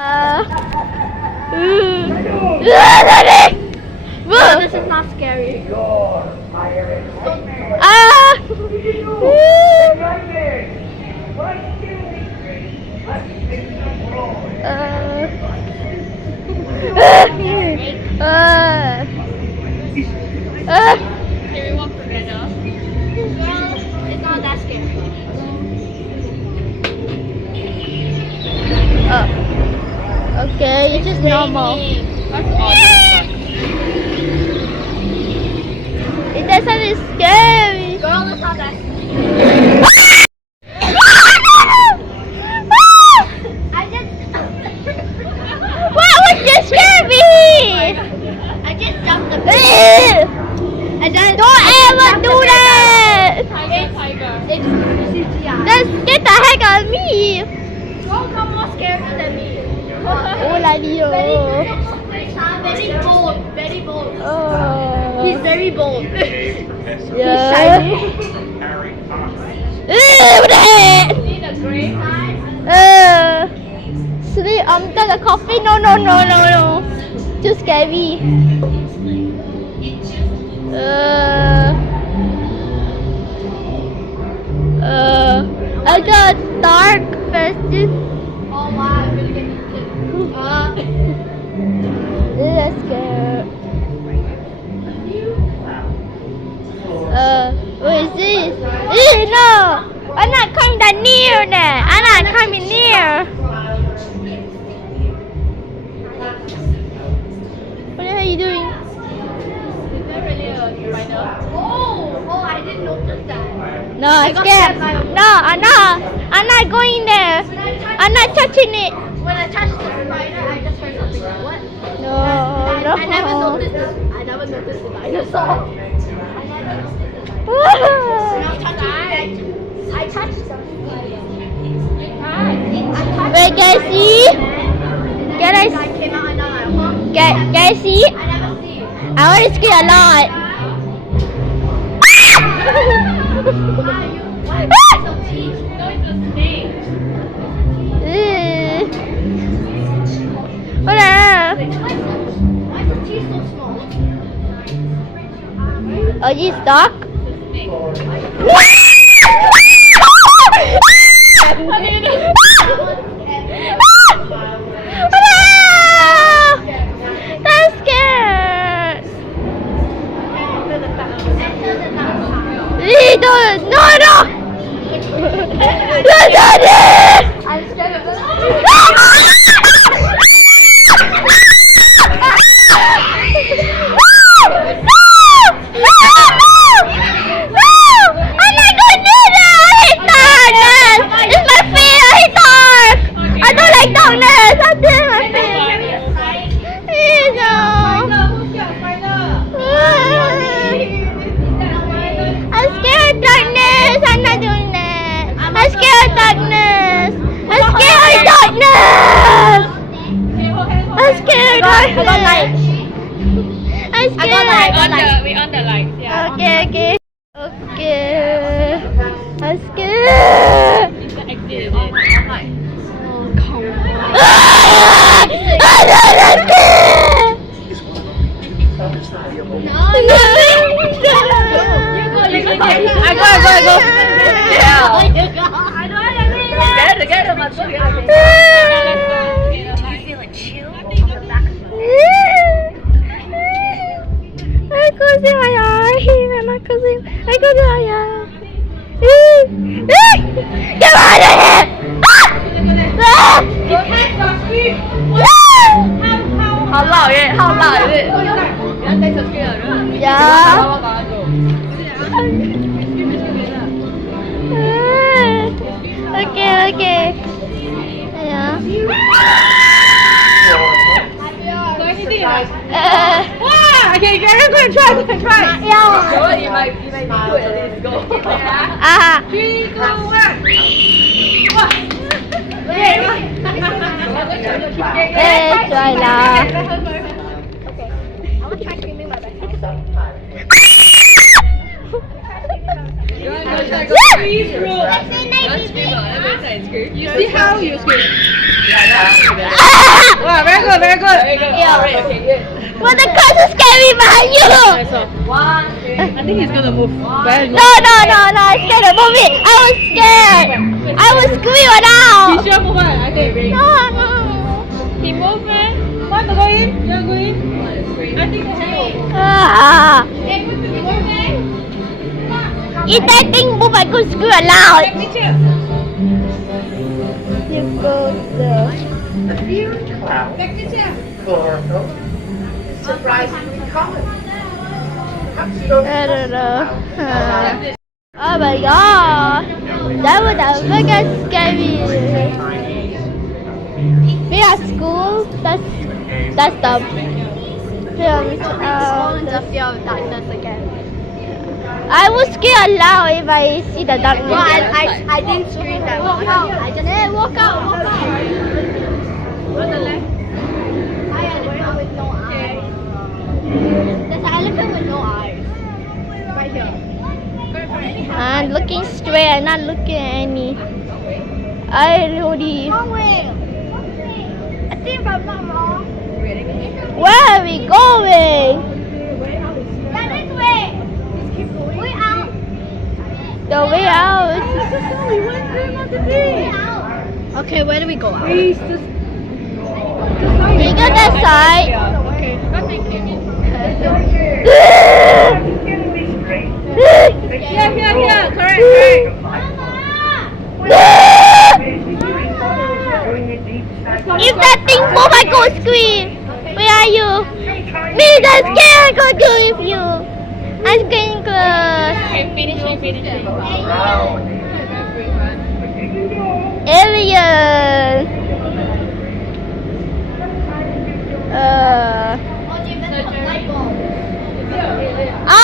No, this is not scary. Can we walk together? Well, it's not that scary. Okay, it's just normal. It doesn't scary. Girl, it's not that scary. What was just scary? I just jumped a bit. And then Don't ever do that. It's CGI. Just get the heck out of me. Don't come more scary than me. Oh, like you. Very bold. Very bold. Oh. He's very bold. Yeah. What the heck? See the gray side? Sleep under the coffee? No. Too scary. I got dark festive. Oh wow, I'm really getting eaten. That's scared. What is this? No! I'm not coming that near there. I'm not coming near. What the hell are you doing? Is that really a spider? Oh, I didn't notice that. No, I'm scared. No, I'm not going there. I'm not touching it. When I touched the spider, I just heard something like, what? No. I never noticed this. I never noticed the dinosaur. I touched the spider. Wait, can I see? Can I I came out and I'm like, huh? Can I see? I never see. I want to ski a lot. Why are you? Why are you so teeth? No, it's a snake. What the? Why is the teeth so small? Are you stuck? That's scared. No. I'm scared of this. We on the lights, yeah. Okay. I'm scared. It's the exit. I'm like, come on. I go. Yeah. Together. I'm closing my eye. I'm closing my eye. Get out of here! How loud is it? You want to take the screen? Yeah. Okay. Yeah. Okay, go and try. Yeah. You might do it at least. Go. 3, 2, 1. Try lah. Okay. I want to try screaming my best. Let's say Don't scream out. Let me inside scream. You see how you scream? Ah! Wow, very good, very good. Very good. Yeah. Alright, okay, good. What the car is scary behind you? So, I think he's gonna move. Very No, no, no, no, I'm scared of moving. I was scared. I was screaming He's out. sure move on, I think. No, no. He moved, man. Want to go in? You want to go in? I think he's going. Ah. If that thing move, I could scream aloud. Take picture. You go there. The fear cloud Take picture. chlorophyll is surprisingly common. I don't know. Oh my god. That was a mega scary. We are school. That's the film. The fear of darkness again. I would scare aloud if I see the darkness. No, I didn't scream that much. I just walk out, walk out. On the left. I elephant with no eyes. There's an elephant with no eyes. Right here. I'm looking straight. I'm not looking at any. I really. Wrong way. I think if I'm not wrong. Where are we going? That this way. Way out. The way out. We went there not Way today. out. Okay, where do we go out? Please, just. We go that side. Okay. Here, correct. If that thing move, I go scream. Where are you? Me, that's scared. I go to with you. I'm getting close. Finishing. Alien.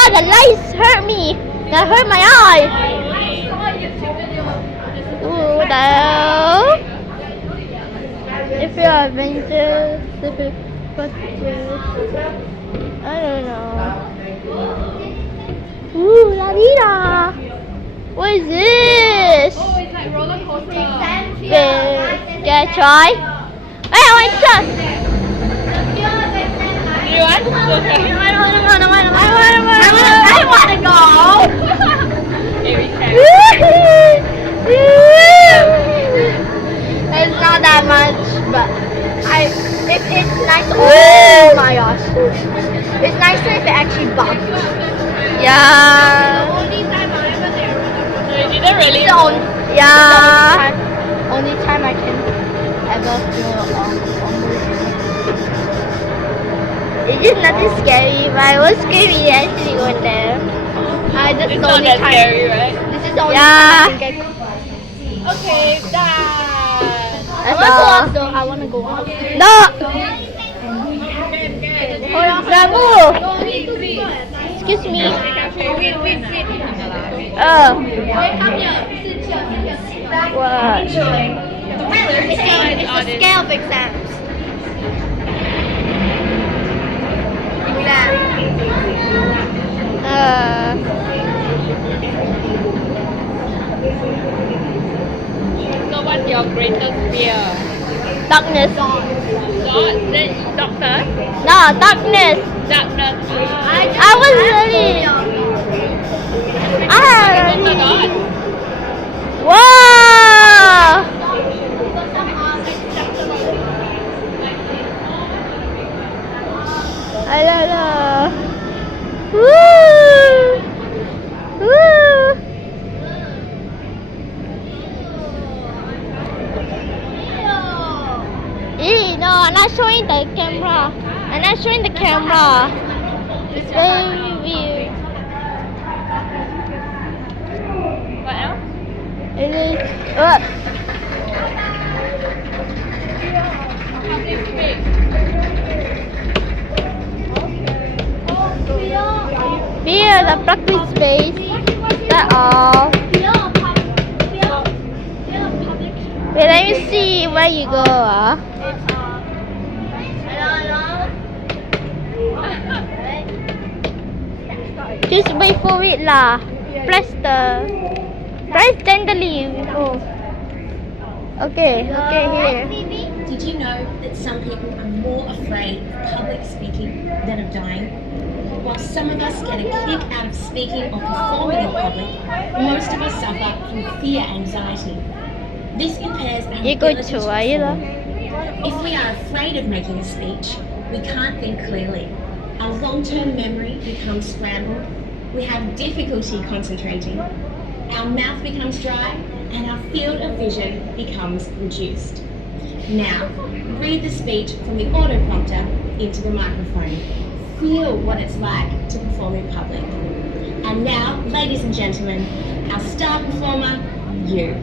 The lights hurt me. That hurt my eye. Ooh, no. If you're adventurous, if you're I don't know. Ooh, la vida. What is this? Oh, it's like roller coaster. Can I try? Hey, I want to try. You want? I want to go. It's not that much, but if it's nice. Oh my gosh, it's nicer if it actually bumps. Yeah. Only time I ever there. You didn't really. Yeah. Only time I can ever feel It's just nothing scary, but I was scary actually going there. This is It's the not only that time. scary, right? This is the only Yeah. time I can get. Okay, done. I want to go up though. I want to go up. No. Ramu. Excuse me. Come here. Sit here. What? It's a scale of exams. So what's your greatest fear? Darkness. God, doctor? No, darkness. Darkness. I was really. Doctor God. Wow. I don't know. Woo! Woo! No, I'm not showing the camera. I'm not showing the camera. It's very weird. What else? It is. Beer, the practice space. That's all. Wait, let me see where you go. Just wait for it lah. Press the. Press tenderly. Oh. Okay, here. Did you know that some people are more afraid of public speaking than of dying? While some of us get a kick out of speaking or performing in public, most of us suffer from fear anxiety. This impairs our 이거 ability to 좋아요. perform. If we are afraid of making a speech, we can't think clearly. Our long-term memory becomes scrambled. We have difficulty concentrating. Our mouth becomes dry and our field of vision becomes reduced. Now, read the speech from the autoprompter into the microphone. Feel what it's like to perform in public. And now, ladies and gentlemen, our star performer, you.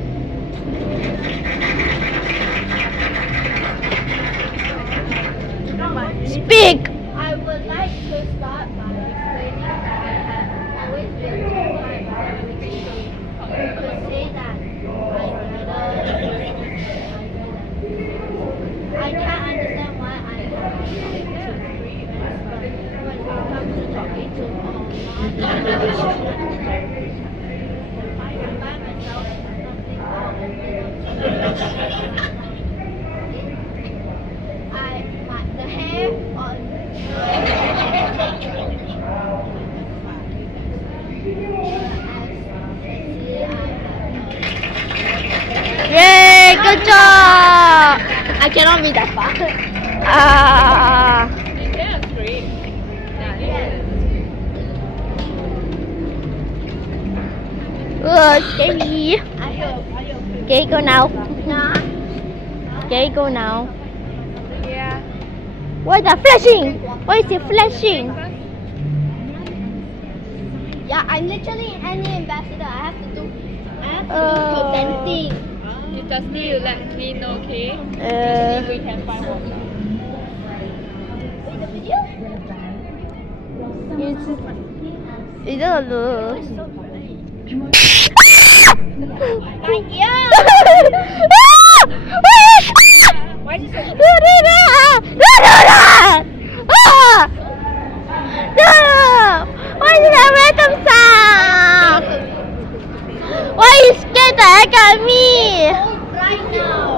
Speak. I would like to start by explaining that I have always been told by everything to say that I can't understand why I have to free and but when it comes to talking to I find myself something wrong the hair on Yay, good job. I cannot read that far. Ah. That's great. Scary. Okay, go now. Okay, go now. Yeah. What is that flashing? Why is it flashing? Yeah, I'm literally any ambassador. I have to do Oh. presenting. You just need to let me know, okay? Uh, We can find water. Is it a look? My ear. Why is it so No! Why did I random sound? Why you scared the heck out of me? Right now.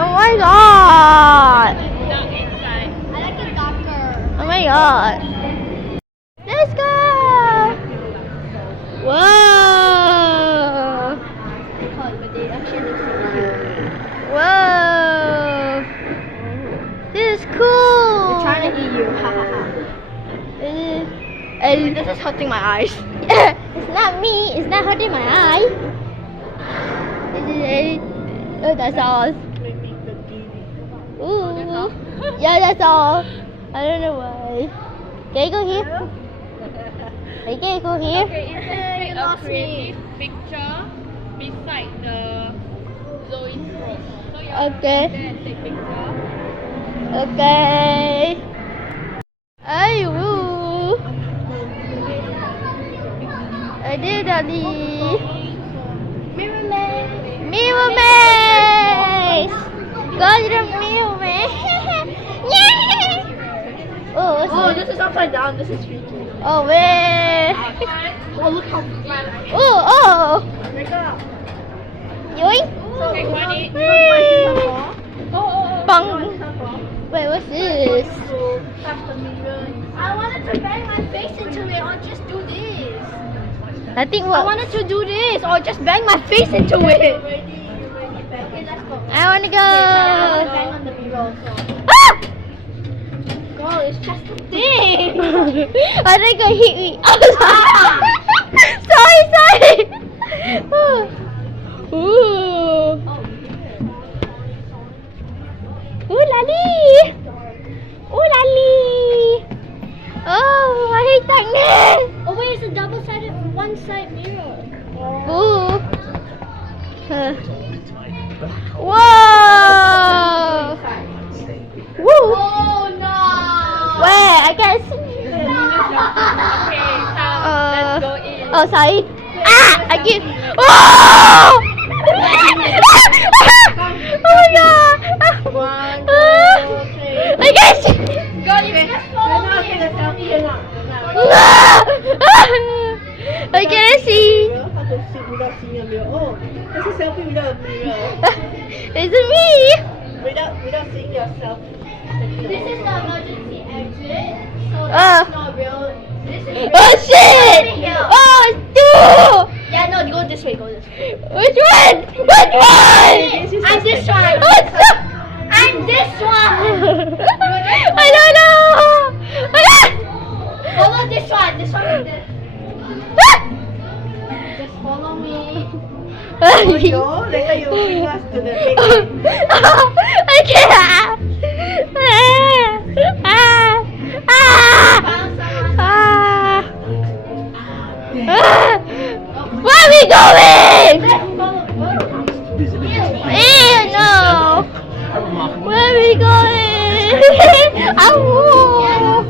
Oh my god! Down inside. I like it darker. Oh my god! Let's go! Whoa! But they actually look so cute. Whoa! This is cool! They're trying to eat you. Ha ha ha. And This is hurting my eyes. it's not me. It's not hurting my eye. Oh, that's all. Ooh. Yeah, that's all. I don't know why. Can you go here? Can you go here? Okay, it says take a creative picture beside the Zoe's room. So you have to Okay. stand there and take picture. Okay. Ay, woo. I did that. Mirror maze. Mirror maze. Go to the mirror maze. Yay! Oh, what's Oh, this? this is upside down. This is freaky. Oh, wait. Oh, look how. Oh. Yoink. Take one each. Whee! Oh. Bang. Wait, what's this? I wanted to bang my face into it or just do this. I think I what? wanted to do this or just bang my face into it. Okay, let's go. I want to I want to go. bang on the mirror also. Ah! Girl, it's just a thing. I think I hit me. Ah! Sorry. Ooh. Ooh, lali. Ooh, lali. Oh, I hate that. Oh wait, it's a double-sided one-side mirror. Ooh. Whoa. Woo. Oh no! Wait, I can't see. Okay, let's go in. Oh, sorry. Ah, I give. Oh! Oh my god. One, I can't see. Go, I can't without seeing a mirror. Oh, there's a selfie without a mirror. It's me. Without seeing yourself. This is the emergency exit, so Oh. that's not real. This is real. Oh shit! Oh, it's two. Yeah, no, go this way, go this way. Which one? Which one? I'm this one. What's the? I'm this one. I don't know. Follow this one. This one is this. Just follow me. Yo, later you will bring us to the big I can't. Found someone. Where are we going? Let's follow. Ew, no. Where are we going? Ow.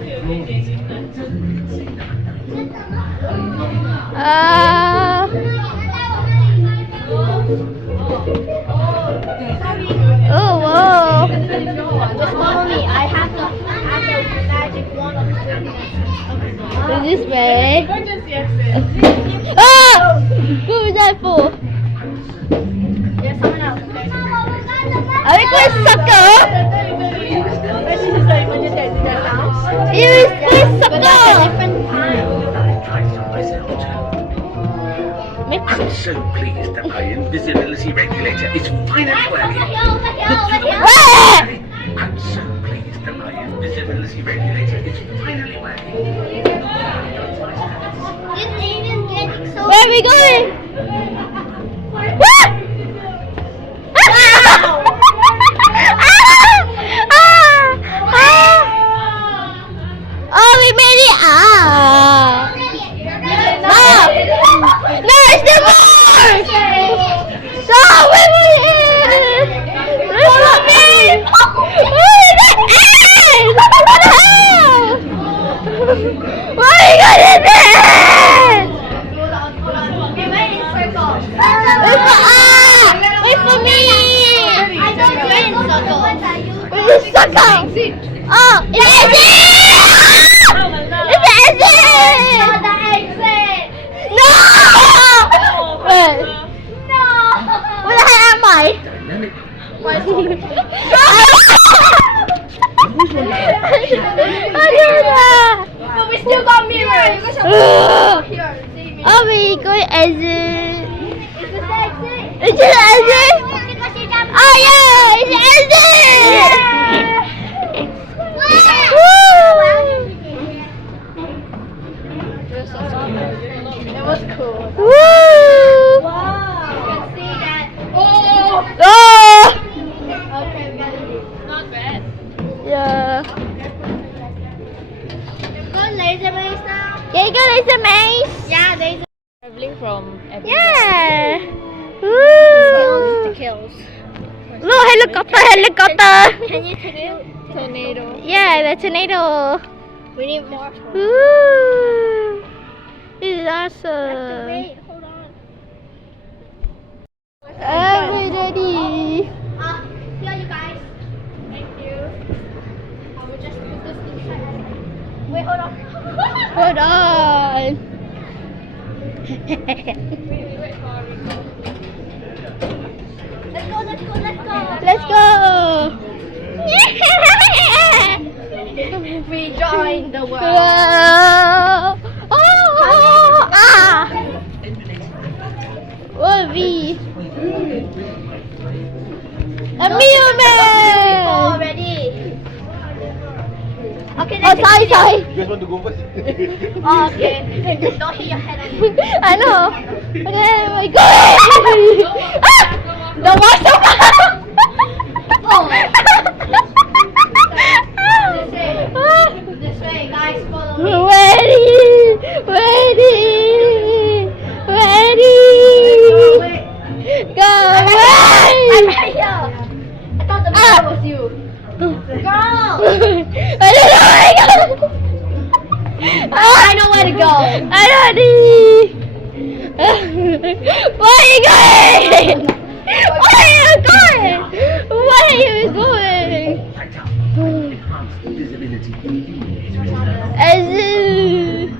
Oh, whoa. Just follow me. I have the magic wand of goodness. This way. Emergency exit. Ah! Who was that for? There's someone else. Are we going to sucker? This is the emergency exit now. You going But that's a sucker? different time. I'm so pleased that my invisibility regulator is finally working. Where? I'm so pleased that my invisibility regulator is finally working. This thing is getting so. Where are we going? What? Oh, we made it out. Mom! No, it's the more! No, wait a minute! Follow me! Where is the end? What the hell? Why are you going to this? We went in circles. Wait for wait for me! I don't do it in circles. It's a sucker! Oh, it's the exit! It's the exit! Not the exit. No! Wait, No. where the hell am I? But we still got mirror. You guys have here. See me. Are we going exit? Is this the exit? Is it exit? Oh yeah, it's exit! It was cool. Woo! You can see that. Oh. Oh! Okay, we gotta leave. Not bad. Yeah. Go laser maze now. Can you go laser maze? Yeah, laser. Traveling from Yeah. Kills Woo! to kills. Look, helicopter! Can you take it? tornado. Yeah, the tornado. We need more. Woo! This is awesome. Wait, hold on. Everybody. Here you guys. Thank you. I will just put this inside. Wait, hold on. Hold on. Let's go. Let's go. We join the world. Whoa. Oh, ah. What we? Amusement. Already. Okay, Oh, let's sorry. You guys want to go first? Oh, okay. Don't hit your head on me. I know. Okay, my God. Ah! The water. Oh. This way, guys, follow me. Ready. Go I'm away. right here. I thought the mirror was you. Girl! I don't know where to go. I know where to go. I don't need. Where are you going? Where are you going? Where are you going? Right up. Enhanced invisibility. Is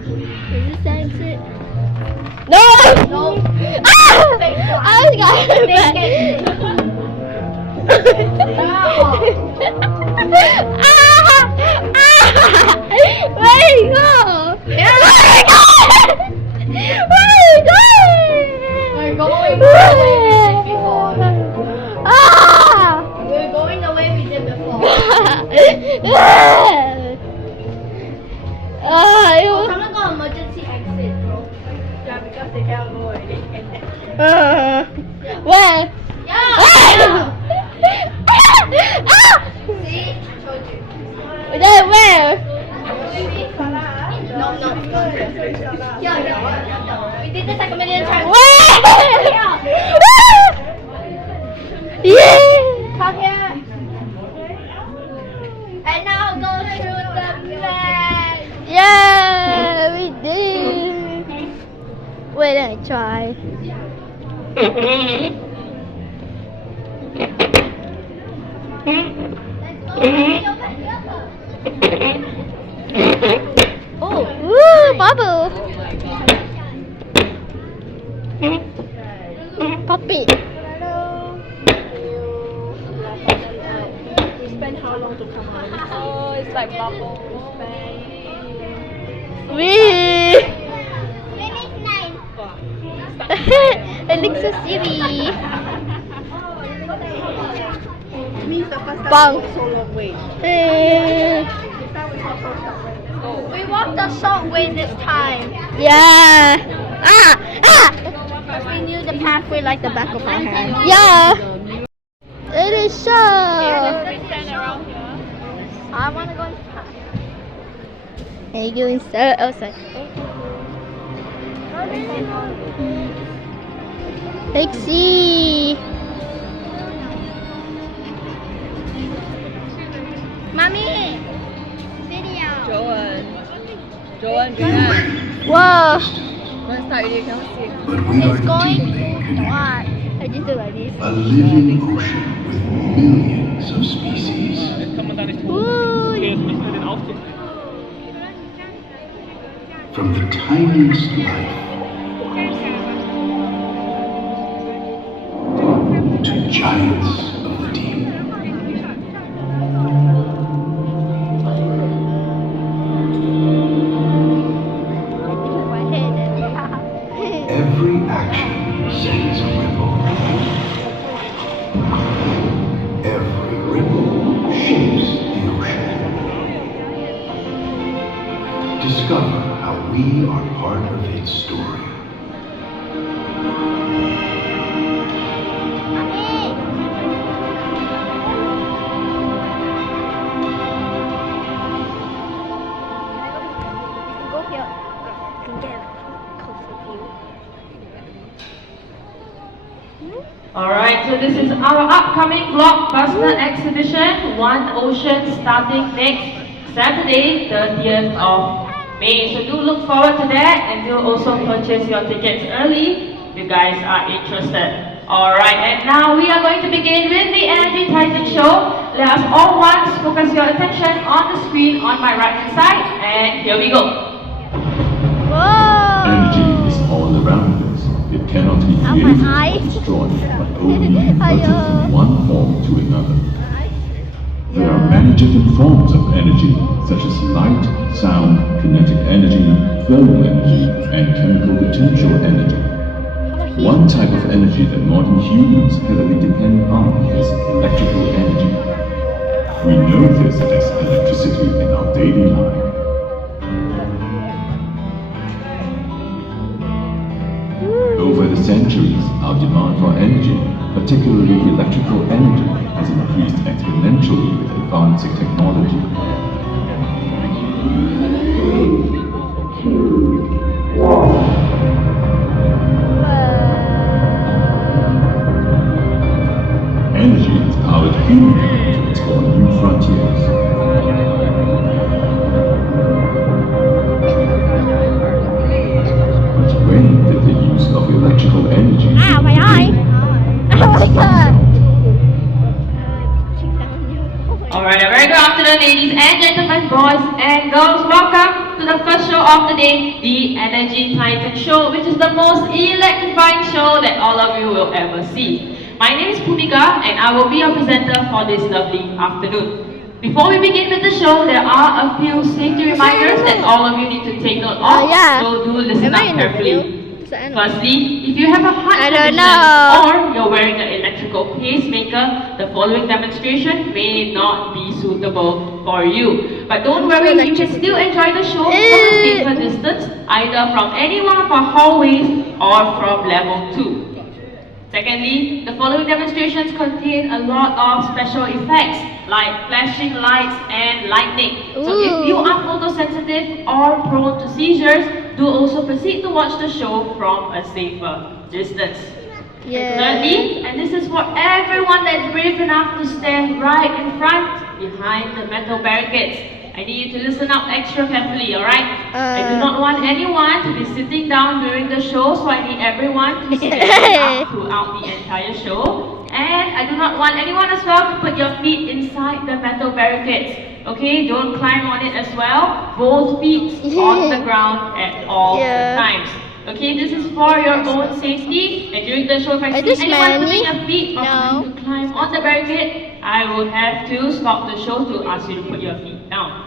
this exit? No! No. Ah! Where you go? Where you go? Where you go? We're going the way we did before. Ah! We're going the way we did before. Someone got emergency exit, bro. Yeah, because they can't go already. Where? Yeah. Ah! See, I told you. Then where? No. Yeah. We did this like a million times. Where? Yeah. Yeah. Come here. And now go through the bag. Yeah, we did. Wait, let me try. Oh, ooh, bubble. Puppy. You spend how long to come on? Oh, it's like bubble. Wee. It looks so silly. Means the first time Bang. we walk so long way. We walked the short way this time. Yeah. Ah. Because we knew the pathway like the back of our hand. Yeah. It is so. We stand around here. I want to go in the path. Are you going so outside? Pixie. Mommy. Video. Joan, Brianna. Whoa. Wanna start with you? Can see. But we are It's going deeply connected. what? I just do like this. A living ocean with millions of species. Ooh. From the tiniest life to giants of the deep. Every action sends a ripple. Every ripple shapes the ocean. Discover how we are part of its story. Go here. Can get closer view. Alright, so this is our upcoming blockbuster exhibition, One Ocean, starting next Saturday, 30th of May. So do look forward to that, and do also purchase your tickets early if you guys are interested. Alright, and now we are going to begin with the Energy Titan show. Let us all once focus your attention on the screen on my right hand side, and here we go. Whoa. Energy is all around us. It cannot be Oh, my created or eyes. destroyed, but only converted Hello. from one form to another. There are many different forms of energy, such as light, sound, kinetic energy, thermal energy, and chemical potential energy. One type of energy that modern humans heavily depend on is electrical energy. We know this as electricity in our daily life. Over the centuries, our demand for energy, particularly electrical energy, has increased exponentially with advancing technology. Energy has powered humankind to explore new frontiers. But when did the use of electrical energy Ow, my eye. Oh my god. Alright, a very good afternoon, ladies and gentlemen, boys and girls. Welcome to the first show of the day, the Energy Titan Show, which is the most electrifying show that all of you will ever see. My name is Bhumika and I will be your presenter for this lovely afternoon. Before we begin with the show, there are a few safety reminders that all of you need to take note of, yeah. so do listen Am I up in the carefully. Saan? Firstly, if you have a heart I don't condition know. or you're wearing an electrical pacemaker, the following demonstration may not be suitable for you. But don't worry, you can still enjoy the show from a safer distance, either from any one of our hallways or from level 2. Secondly, the following demonstrations contain a lot of special effects like flashing lights and lightning. So if you are photosensitive or prone to seizures, do also proceed to watch the show from a safer distance. Yeah. Thirdly, and this is for everyone that is brave enough to stand right in front behind the metal barricades. I need you to listen up extra carefully, alright? I do not want anyone to be sitting down during the show, so I need everyone to stand up throughout the entire show. And I do not want anyone as well to put your feet inside the metal barricades. Okay, don't climb on it as well. Both feet on the ground at all times. Okay, this is for your own safety. And during the show, if I see anyone putting your feet or trying to climb on the barricade, I will have to stop the show to ask you to put your feet down.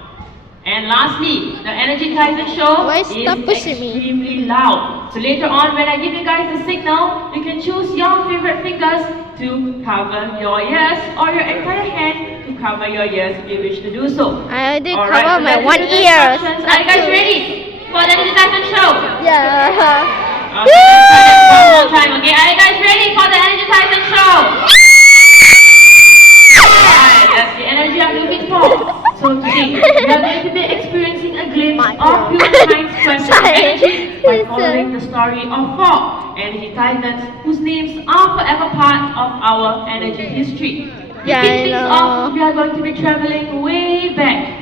And lastly, the Energy Titan show is extremely loud. So later on, when I give you guys the signal, you can choose your favorite fingers to cover your ears or your entire hand to cover your ears if you wish to do so. I already Alright, cover so my that's one the ear. instructions. Are you guys ready for the Energy Titan show? Yeah. Okay, let's try that one more time, okay? Are you guys ready for the Energy Titan show? Alright, that's the energy I'm looking for. So today, we are going to be experiencing a glimpse of humankind's quest for energy by following the story of 4 energy titans whose names are forever part of our energy history. To kick things off, we are going to be traveling way back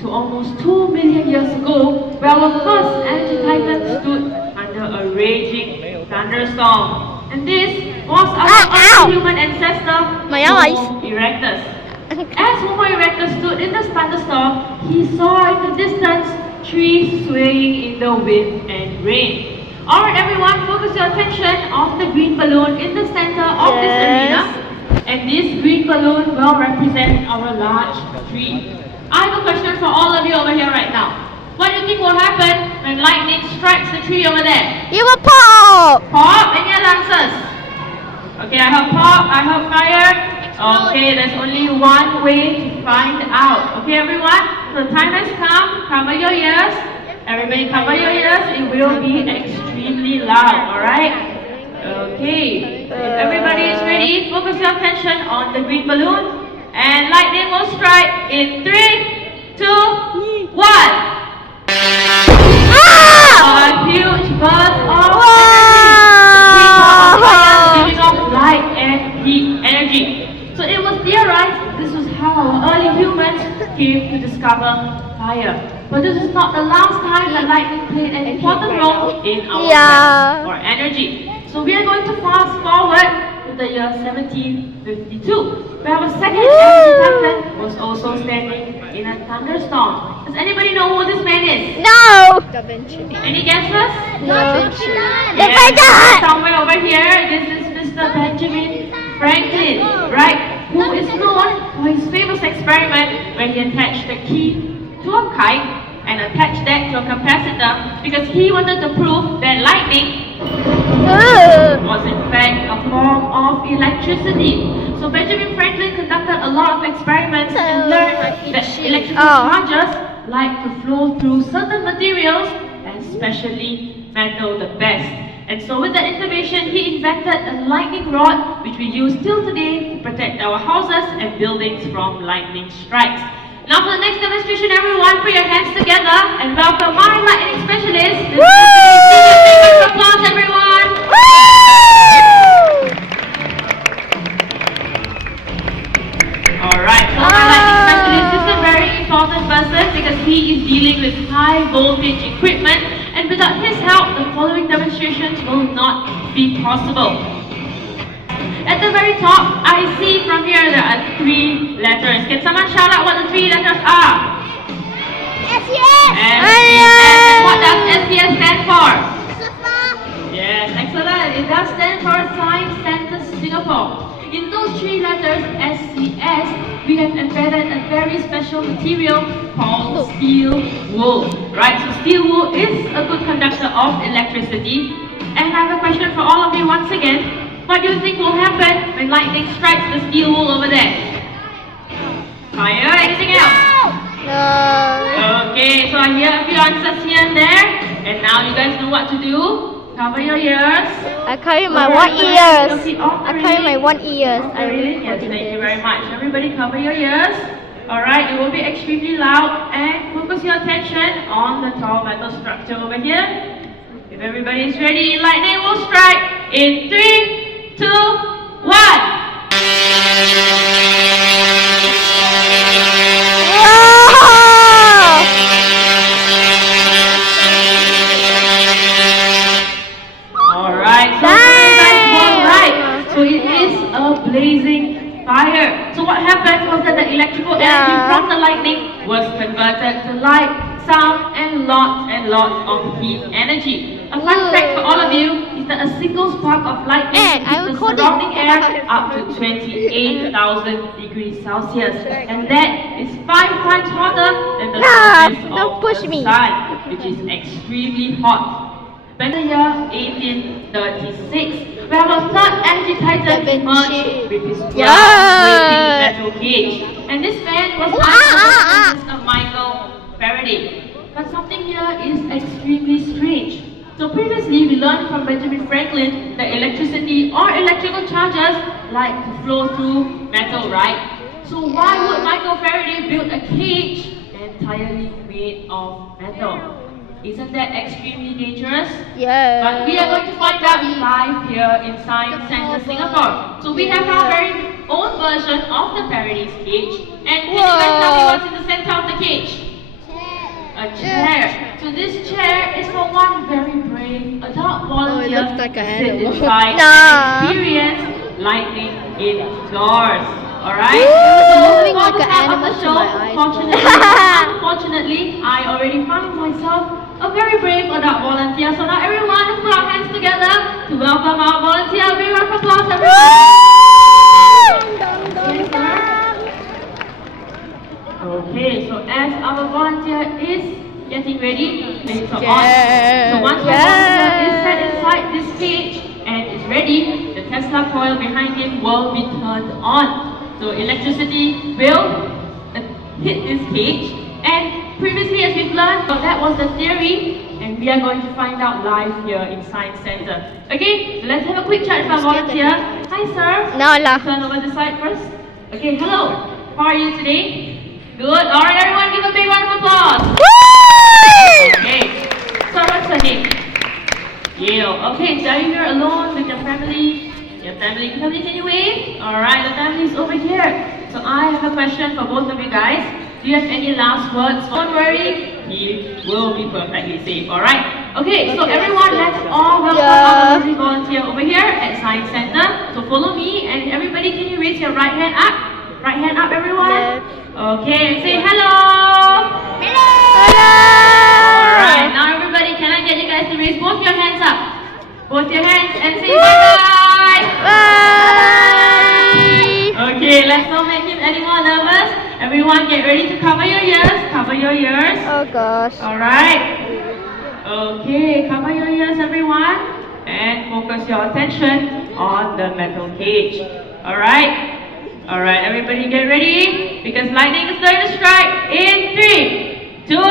to almost 2 million years ago, where our first energy titan stood under a raging thunderstorm. And this was our early human ancestor, Homo erectus. As Homo erectus stood in the thunderstorm, he saw in the distance trees swaying in the wind and rain. Alright everyone, focus your attention on the green balloon in the center of this arena. And this green balloon will represent our large tree. I have a question for all of you over here right now. What do you think will happen when lightning strikes the tree over there? You will pop! Pop? Any other answers? Okay, I heard pop, I heard fire. Okay, there's only one way to find out. Okay, everyone? So the time has come. Cover your ears. Everybody cover your ears. It will be extremely loud, alright? Okay. If everybody is ready, focus your attention on the green balloon. And lightning will strike in 3, 2, 1. A huge burst of energy. Giving off light and heat energy. So it was theorized this was how our early humans came to discover fire. But this is not the last time that lightning played an important role in our quest for energy. So we are going to fast forward to the year 1752, where our second energy titan was also standing in a thunderstorm. Does anybody know who this man is? No! Any guesses? No. Yes, somewhere over here, this is Mr. Benjamin Franklin, right? Who is known for his famous experiment where he attached the key to a kite and attached that to a capacitor because he wanted to prove that lightning was in fact a form of electricity. So Benjamin Franklin conducted a lot of experiments and learned that electrical charges like to flow through certain materials, especially metal the best. And so with that information, he invented a lightning rod which we use till today to protect our houses and buildings from lightning strikes. Now for the next demonstration, everyone put your hands together and welcome my lightning specialist. This is applause, everyone! Alright, so my lightning specialist is a very important person because he is dealing with high voltage equipment, and without his help, the following demonstrations will not be possible. At the very top, I see from here there are 3 letters. Can someone shout out what the 3 letters are? SES! And what does SES stand for? Yes, excellent. It does stand for Science Center Singapore. material called steel wool. Right, so steel wool is a good conductor of electricity. And I have a question for all of you once again. What do you think will happen when lightning strikes the steel wool over there? Fire, anything else? No. Okay, so I hear a few answers here and there. And now you guys know what to do. Cover your ears. I carry my one ears. I carry my one ears. I really Yes, thank you very much. Everybody cover your ears. Alright, it will be extremely loud and focus your attention on the tall metal structure over here. If everybody is ready, lightning will strike in 3, 2, 1. So it is a blazing fire. So what happened was that the electrical energy from the lightning was converted to light, sound, and lots of heat energy. A fun fact for all of you is that a single spark of lightning heats the surrounding air up to 28,000 degrees Celsius. And that is 5 times hotter than the surface of the sun, which is extremely hot. Back in the year 1836, we have a third energy titan emerged with his groundbreaking metal cage. And this man was Mr. Michael Faraday. But something here is extremely strange. So previously we learned from Benjamin Franklin that electricity or electrical charges like to flow through metal, right? So why would Michael Faraday build a cage entirely made of metal? Isn't that extremely dangerous? Yeah. But we are going to find out live here in Science Centre, Singapore. So we have our very own version of the Faraday's cage. And can you guys tell me what's in the center of the cage? A chair. So this chair is for one very brave adult volunteer to sit inside and experience lightning indoors. Alright? So moving on to the top of the show, unfortunately, I already found myself a very brave adult volunteer. So now everyone, put our hands together to welcome our volunteer. Big round of applause, everyone. Okay, so as our volunteer is getting ready, later on. So once the volunteer is set inside this cage and is ready, the Tesla coil behind him will be turned on. So electricity will hit this cage. And previously, as we've learned, that was the theory, and we are going to find out live here in Science Centre. Okay, so let's have a quick chat with our volunteer. Hi, sir. No, lah. Turn over the side first. Okay, hello. How are you today? Good. All right, everyone, give a big round of applause. Okay. So what's your name? Yale. Okay, so are you here alone with your family? Your family, can you wave? All right, the family is over here. So I have a question for both of you guys. Do you have any last words? Don't worry, he will be perfectly safe, alright? Okay, so everyone, let's all welcome our amazing volunteer over here at Science Centre. So follow me, and everybody, can you raise your right hand up? Right hand up, everyone. Okay, and say hello. Hello. Alright, now everybody, can I get you guys to raise both your hands up? Both your hands and say bye-bye. Bye. Okay, let's not make him any more nervous. Everyone get ready to cover your ears. Cover your ears. Oh gosh. Alright. Okay, cover your ears, everyone. And focus your attention on the metal cage. Alright. Alright, everybody get ready. Because lightning is going to strike in 3, 2, 1.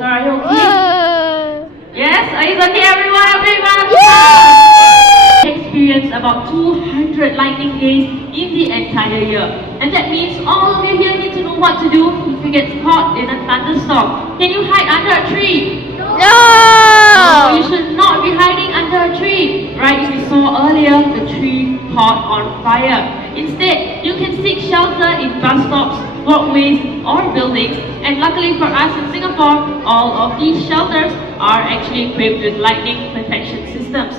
Are you okay? Yes? Are you okay, everyone? A big round of applause! We experienced about 200 lightning days in the entire year. And that means all of you here need to know what to do if you get caught in a thunderstorm. Can you hide under a tree? No! No, you should not be hiding under a tree. Right, as we saw earlier, the tree caught on fire. Instead, you can seek shelter in bus stops, walkways, or buildings. And luckily for us in Singapore, all of these shelters are actually equipped with lightning protection systems.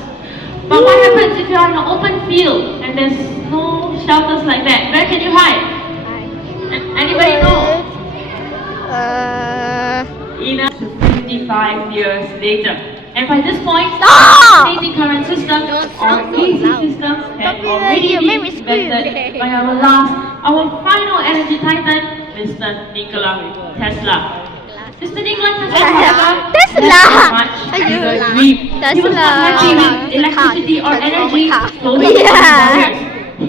But what happens if you're in an open field and there's no shelters like that? Where can you hide? Anybody know? In a 55 years later. And by this point, Stop! the amazing current system or AC system had already been invented by our final energy titan, Mr. Nikola Tesla. Mr. Nikola Tesla, Tesla! He was not happy with electricity or energy flowing from Yeah. wires.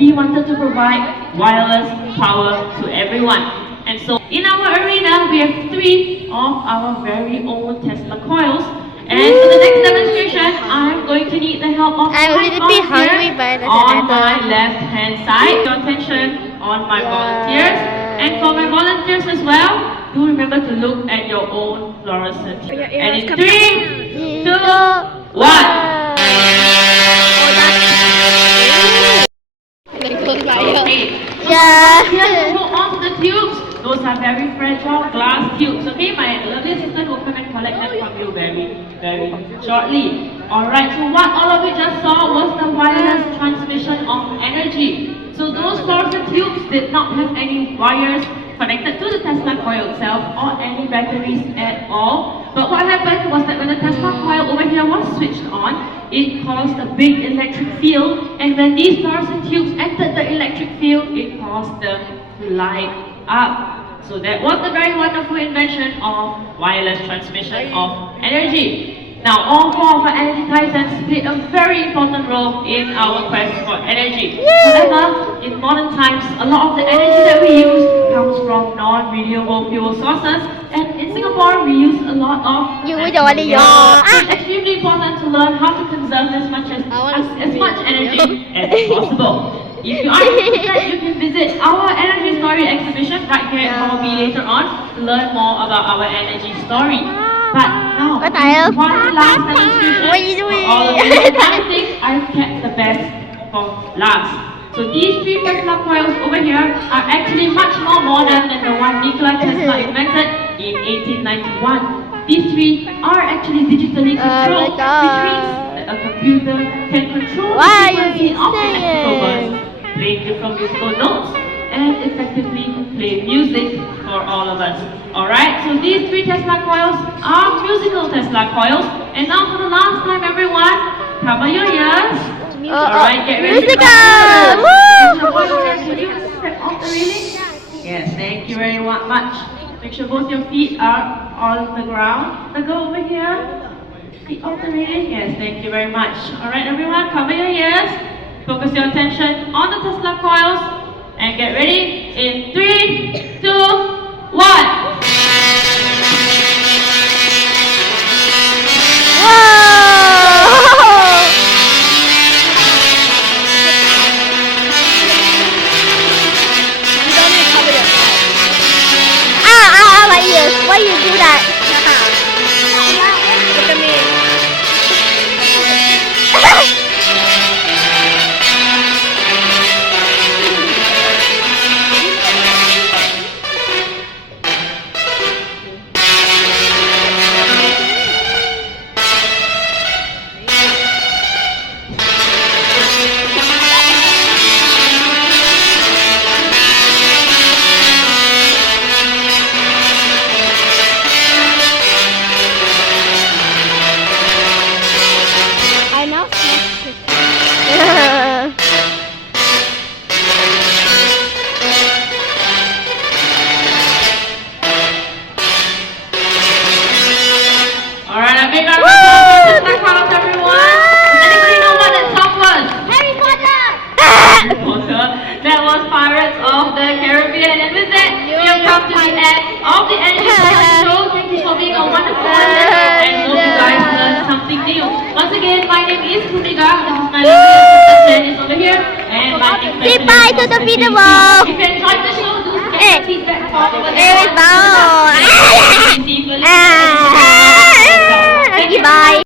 He wanted to provide wireless power to everyone. And so in our arena, we have 3 of our very own Tesla coils. And for the next demonstration, I'm going to need the help of I'm a my little bit hungry, volunteers but it doesn't on matter. my left hand side. Your attention on my volunteers. And for my volunteers as well, do remember to look at your own fluorescent. And in 3, 2, 1. Okay. Yeah. Here, go on to the tubes. Those are very fragile glass tubes. Okay, my lovely assistant will come and collect them from you very shortly. Alright, so what all of you just saw was the wireless transmission of energy. So those fluorescent tubes did not have any wires connected to the Tesla coil itself or any batteries at all. But what happened was that when the Tesla coil over here was switched on, it caused a big electric field, and when these fluorescent tubes entered the electric field, it caused them to light up. So that was the very wonderful invention of wireless transmission of energy. Now, all 4 of our energy titans played a very important role in our quest for energy. However, in modern times, a lot of the energy that we use comes from non-renewable fuel sources, and in Singapore, we use a lot of You natural don't want to gas. yawn. It's extremely important to learn how to conserve as much energy as possible. If you are interested, you can visit our energy story exhibition right here at Hall B later on to learn more about our energy story. But now, What are you? one last demonstration What are you doing? for all of you. And I think I've kept the best for last. So these 3 Tesla coils over here are actually much more modern than the one Nikola Tesla invented in 1891. These 3 are actually digitally controlled, which means that a computer can control the Why are frequency you of the electrical saying? burst, play different musical notes, and effectively play music for all of us. Alright, so these 3 Tesla coils are musical Tesla coils. And now for the last time, everyone, cover your ears. Alright, get ready. Musical! Woo! Will you step off the railing? Yes, thank you very much. Make sure both your feet are on the ground. Now go over here. Feet off the railing. Yes, thank you very much. Alright, everyone, cover your ears. Focus your attention on the Tesla coils. And get ready in 3, 2, 1. My ears. Why you do that? Look at me. That was Pirates of the Caribbean. And with that, we have come to the end of the Energy Talent Show. Thank you for being a wonderful audience, and hope you guys learned something new. Once again, my name is Kumiga. This is my lovely assistant is over here. And my name is Say bye to the video. If you enjoyed the show, do get feedback on our website. There is